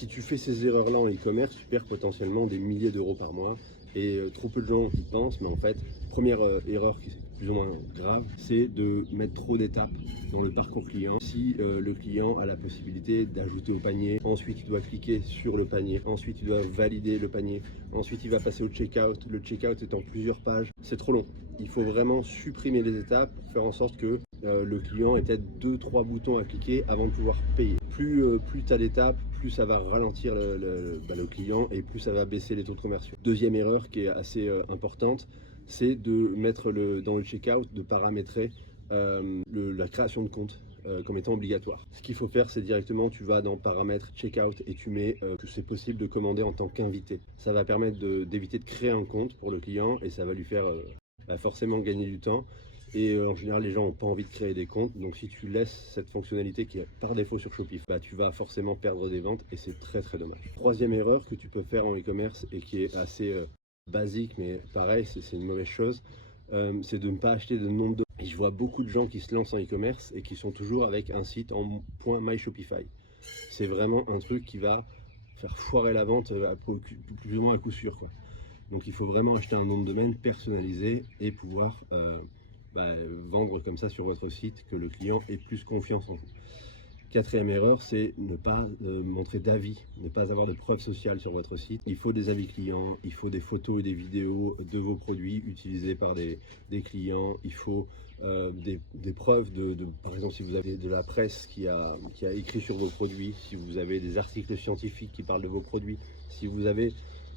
Si tu fais ces erreurs-là en e-commerce, tu perds potentiellement des milliers d'euros par mois. Et trop peu de gens y pensent, mais en fait, première erreur qui est plus ou moins grave, c'est de mettre trop d'étapes dans le parcours client. Si le client a la possibilité d'ajouter au panier, ensuite il doit cliquer sur le panier, ensuite il doit valider le panier, ensuite il va passer au checkout. Le checkout est en plusieurs pages, c'est trop long. Il faut vraiment supprimer les étapes pour faire en sorte que le client ait peut-être 2-3 boutons à cliquer avant de pouvoir payer. Plus tu as d'étapes, plus ça va ralentir le client et plus ça va baisser les taux de conversion. Deuxième erreur qui est assez importante, c'est de mettre dans le checkout, de paramétrer la création de compte comme étant obligatoire. Ce qu'il faut faire, c'est directement, tu vas dans paramètres checkout et tu mets que c'est possible de commander en tant qu'invité. Ça va permettre d'éviter de créer un compte pour le client et ça va lui faire forcément gagner du temps. Et en général, les gens n'ont pas envie de créer des comptes. Donc, si tu laisses cette fonctionnalité qui est par défaut sur Shopify, tu vas forcément perdre des ventes et c'est très très dommage. Troisième erreur que tu peux faire en e-commerce et qui est assez basique, mais pareil, c'est une mauvaise chose, c'est de ne pas acheter de nom de domaine. Et je vois beaucoup de gens qui se lancent en e-commerce et qui sont toujours avec un site en .myshopify. C'est vraiment un truc qui va faire foirer la vente plus ou moins à coup sûr, quoi. Donc, il faut vraiment acheter un nom de domaine personnalisé et pouvoir vendre comme ça sur votre site, que le client ait plus confiance en vous. Quatrième erreur, c'est ne pas montrer d'avis, ne pas avoir de preuves sociales sur votre site. Il faut des avis clients, il faut des photos et des vidéos de vos produits utilisés par des clients, il faut des preuves par exemple, si vous avez de la presse qui a écrit sur vos produits, si vous avez des articles scientifiques qui parlent de vos produits, si vous avez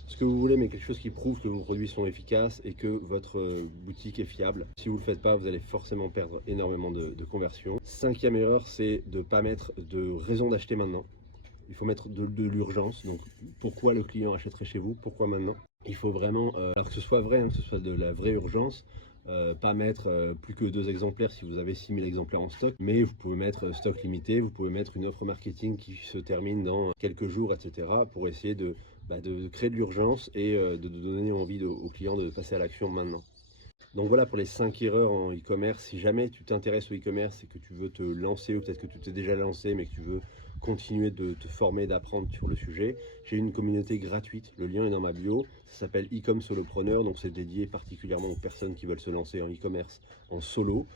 ce que vous voulez, mais quelque chose qui prouve que vos produits sont efficaces et que votre boutique est fiable. Si vous ne le faites pas, vous allez forcément perdre énormément de conversion. Cinquième erreur, c'est de ne pas mettre de raison d'acheter maintenant. Il faut mettre de l'urgence. Donc, pourquoi le client achèterait chez vous? Pourquoi maintenant? Il faut vraiment, alors que ce soit vrai, que ce soit de la vraie urgence, pas mettre plus que 2 exemplaires si vous avez 6000 exemplaires en stock, mais vous pouvez mettre stock limité, vous pouvez mettre une offre marketing qui se termine dans quelques jours, etc. pour essayer de créer de l'urgence et de donner envie aux clients de passer à l'action maintenant. Donc voilà pour les 5 erreurs en e-commerce. Si jamais tu t'intéresses au e-commerce et que tu veux te lancer, ou peut-être que tu t'es déjà lancé mais que tu veux continuer de te former, d'apprendre sur le sujet, j'ai une communauté gratuite, le lien est dans ma bio, ça s'appelle e-com solopreneur, donc c'est dédié particulièrement aux personnes qui veulent se lancer en e-commerce en solo.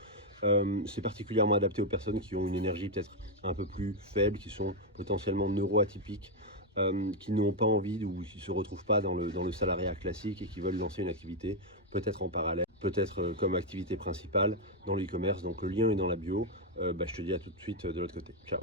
C'est particulièrement adapté aux personnes qui ont une énergie peut-être un peu plus faible, qui sont potentiellement neuroatypiques, qui n'ont pas envie ou qui ne se retrouvent pas dans le salariat classique et qui veulent lancer une activité peut-être en parallèle, peut-être comme activité principale dans l'e-commerce. Donc le lien est dans la bio. Je te dis à tout de suite de l'autre côté. Ciao.